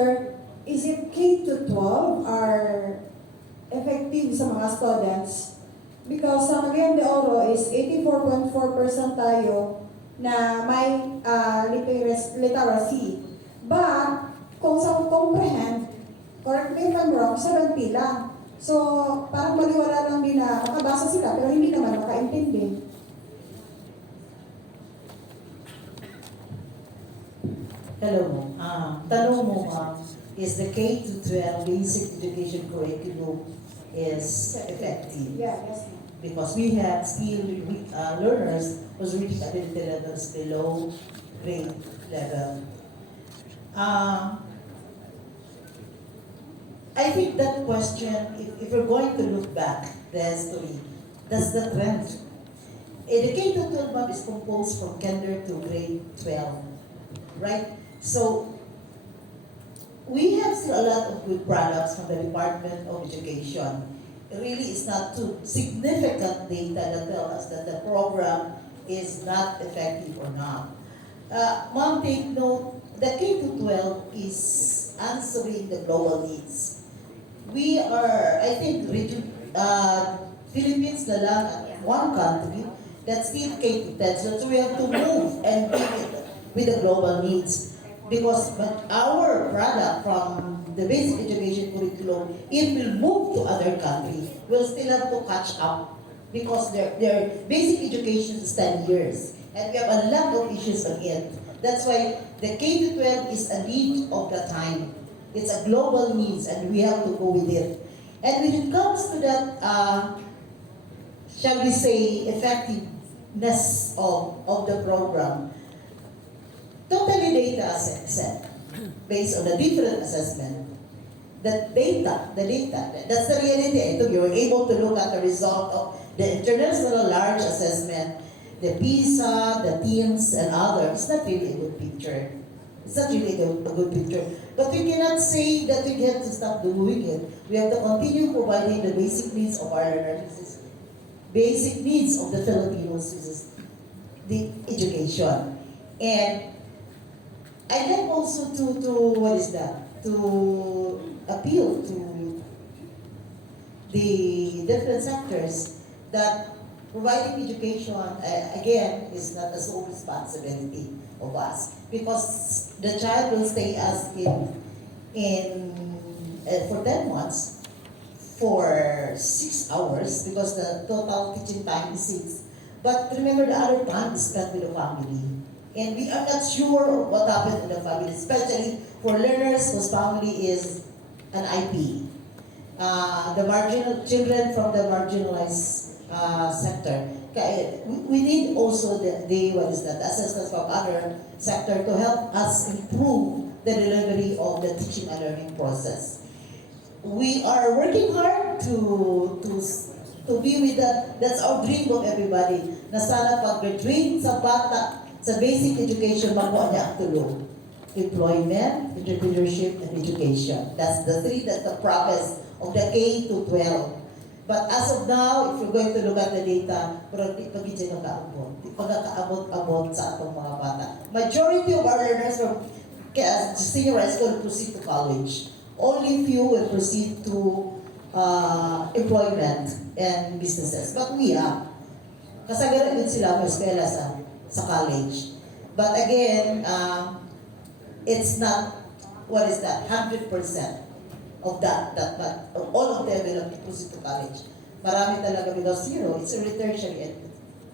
sir, is it K to 12 are effective sa mga students? Because sa Cagayan de Oro is 84.4% tayo na may literacy. But, kung sa comprehend, correct me if I'm wrong, 70 lang. So, parang maliwala lang din na makabasa sila, pero hindi naman makaintindi. Hello, tanong mo, is the K to 12 basic education curriculum is effective? Yeah, yes. Because we have still learners whose reading ability levels below grade level. I think that question, if we're going to look back the history, that's the trend. The K to 12 map is composed from kinder to grade 12, right? So, we have still a lot of good products from the Department of Education. It really is not too significant data that tell us that the program is not effective or not. Mom, take note, the K to 12 is answering the global needs. We are, I think, Philippines na lang one country that still K to 10. So we have to move and take it with the global needs. Because our product from the basic education curriculum, it will move to other countries. We'll still have to catch up because their basic education is 10 years. And we have a lot of issues on it. That's why the K to 12 is a need of the time. It's a global needs and we have to go with it. And when it comes to that, shall we say, effectiveness of the program, totally data set based on the different assessment. The data, that's the reality. You were able to look at the result of the international large assessment, the PISA, the TIMSS, and others. It's not really a good picture. It's not really a good picture. But we cannot say that we have to stop doing it. We have to continue providing the basic needs of our learners, basic needs of the Filipinos, which is the education. And I'd like also to appeal to the different sectors that providing education, again, is not a sole responsibility of us. Because the child will stay as for 10 months, for 6 hours, because the total teaching time is 6. But remember, the other time is spent with the family. And we are not sure of what happened in the family, especially for learners whose family is an IP. The marginal children from the marginalized sector. We need also the assistance from other sector to help us improve the delivery of the teaching and learning process. We are working hard to be with that. That's our dream of everybody. Na sana pag-graduate sa bata sa basic education, makuha niya ang tulong. Employment, entrepreneurship, and education. That's the three, that's the promise of the K to 12. But as of now, if you're going to look at the data, pag-ibig na pagkakaabot-abot sa atong mga bata. Majority of our learners from senior high school proceed to college. Only few will proceed to employment and businesses. But we are. Kasagaran din sila may eskwela sa college. But again, it's not, 100% of that all of them will proceed to college. Marami talaga because, it's a tertiary and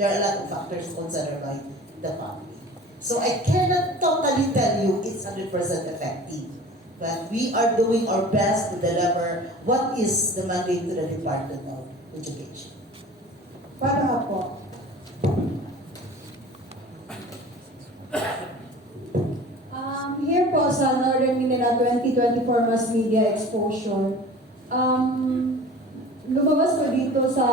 there are a lot of factors considered by the family. So I cannot totally tell you it's 100% effective. But we are doing our best to deliver what is the mandate to the Department of Education. Paano nga po? Here po sa Northern Mindanao 2024 Mass Media Exposure, lumabas po dito sa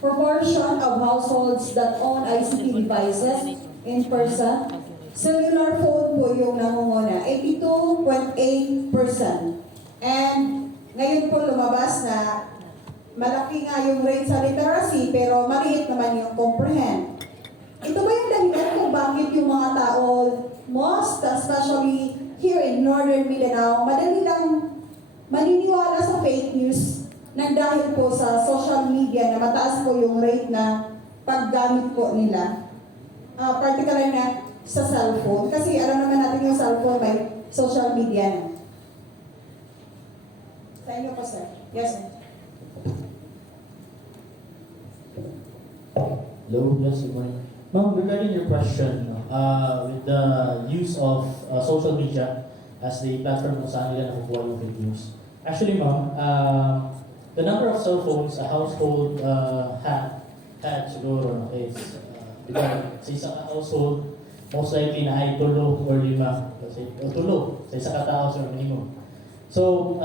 proportion of households that own ICT devices in person. Cellular phone po yung nangunguna, 82.8%. And ngayon po lumabas na malaki nga yung rate sa literacy pero maliit naman yung comprehend. Ito ba yung dahilan kung bakit yung mga tao, most especially here in Northern Mindanao, madali lang maniniwala sa fake news nang dahil po sa social media na mataas po yung rate na paggamit po nila. Particular na sa cellphone. Kasi alam naman natin yung cellphone may social media na. Sa inyo po, sir. Yes, sir. Hello, yes, good morning. Ma'am, regarding your question, with the use of social media as the platform kung saan nila nakukuha yung fake news. Actually, ma'am, the number of cell phones a household had siguro is, sa isang household, most likely na ay tulo or lima, o tulo sa isang katao sa minimum. So,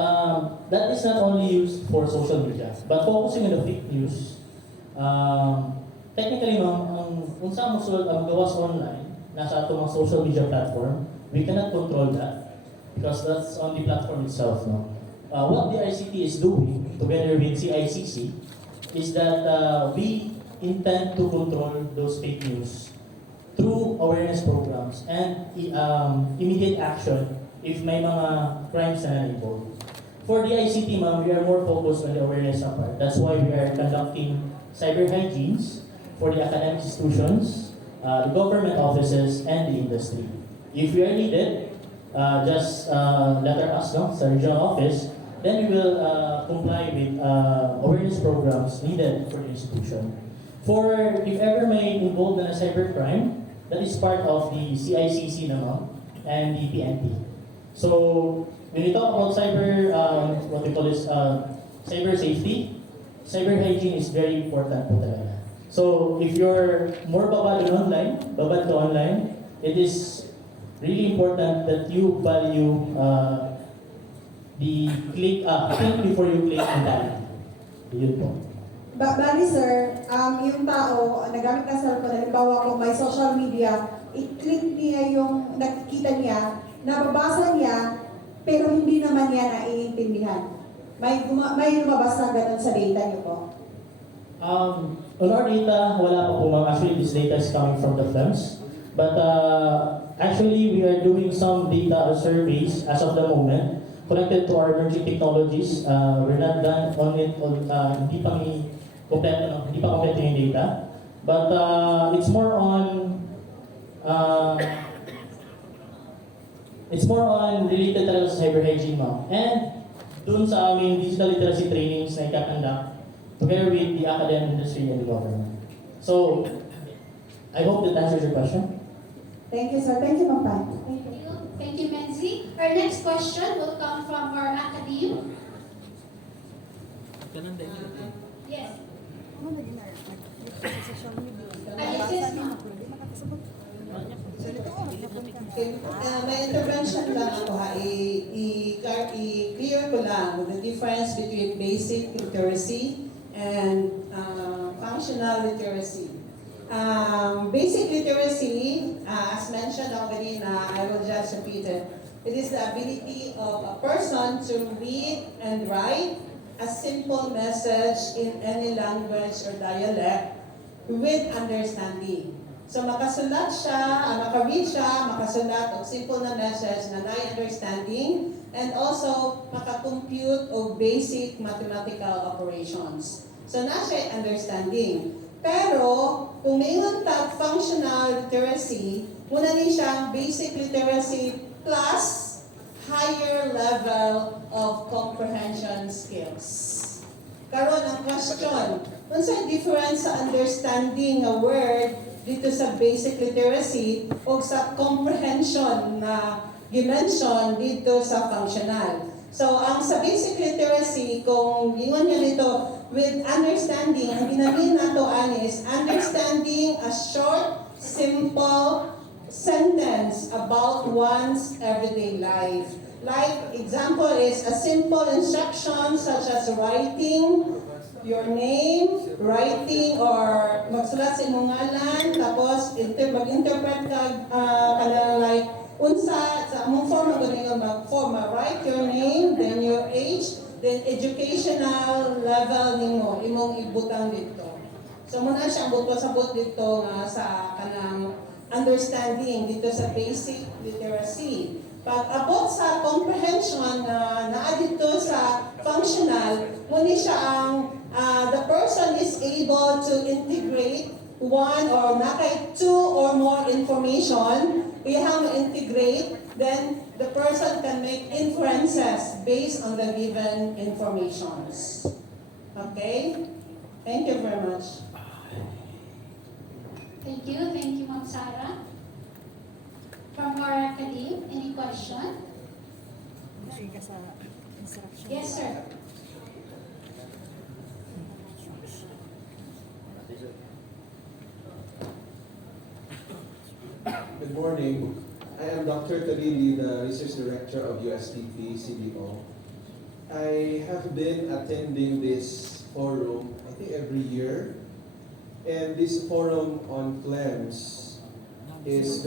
that is not only used for social media, but focusing on the fake news, technically, ma'am, kung saan ang gawas online, nasa ato mga social media platform, we cannot control that because that's on the platform itself, no? What the ICT is doing, together with CICC, is that we intend to control those fake news through awareness programs and immediate action if may mga crimes na involved. For the ICT, ma'am, we are more focused on the awareness part. That's why we are conducting cyber hygienes for the academic institutions, the government offices, and the industry. If we are needed, just let us know sa regional office, then we will comply with awareness programs needed for the institution. For if ever may involved in a cybercrime, that is part of the CICC naman and the PNP. So when we talk about cyber, what we call this, cyber safety, cyber hygiene is very important po talaga. So if you're more babad to online, it is really important that you value the think before you click mentality. Yun po. Bali sir, yung tao, nagamit ng cellphone, halimbawa kung may social media, i-click niya yung nakikita niya, nababasa niya, pero hindi naman niya naiintindihan. May lumabas na ganun sa data niyo po? On our data, wala pa po ma'am. Actually, this data is coming from the firms. But actually, we are doing some data surveys as of the moment connected to our emerging technologies. We're not done on it, hindi pa kompleto yung data. But it's more on related talaga sa cyber hygiene, ma'am. And dun sa aming digital literacy trainings na ikakandak together with the academic industry and the government. So, I hope that answers your question. Thank you, sir. Thank you, Ma'am Pan. Thank you. Thank you. Thank you, Menzi. Our next question will come from our academe. Yes. May intervention lang ako ha, i-clear ko lang the difference between basic literacy and functional literacy. Basic literacy, as mentioned already, I will just repeat it. It is the ability of a person to read and write a simple message in any language or dialect with understanding. So makasulat siya, makaread siya, makasulat og simple na message na may understanding, and also makakompute og basic mathematical operations. So na siya understanding. Pero kung mayroon tag functional literacy, muna din siyang basic literacy plus higher level of comprehension skills. Karon ang question, unsay difference sa understanding a word dito sa basic literacy o sa comprehension na dimension dito sa functional. So, ang sa basic literacy, kung ingon niya dito, with understanding, ang ginamin nato is understanding a short, simple sentence about one's everyday life. Like, example is a simple instruction such as writing your name, writing, or magsulat sa imong ngalan, tapos mag-interpret ka kanang like, unsa, sa among forma, mag-forma, write your name, then your age, then educational level nimo, imong ibutang dito. So, muna siyang buto dito nga sa kanang understanding dito sa basic literacy. Pag abot sa comprehension na naa dito sa functional, muna siya ang the person is able to integrate one or nakay two or more information. We have to integrate, then the person can make inferences based on the given informations. Okay? Thank you very much. Thank you, Ma'am Sarah. From our academy, any question? Yes, sir. Good morning. I am Dr. Kalili, the Research Director of USTP CDO. I have been attending this forum, I think every year. And this forum on claims is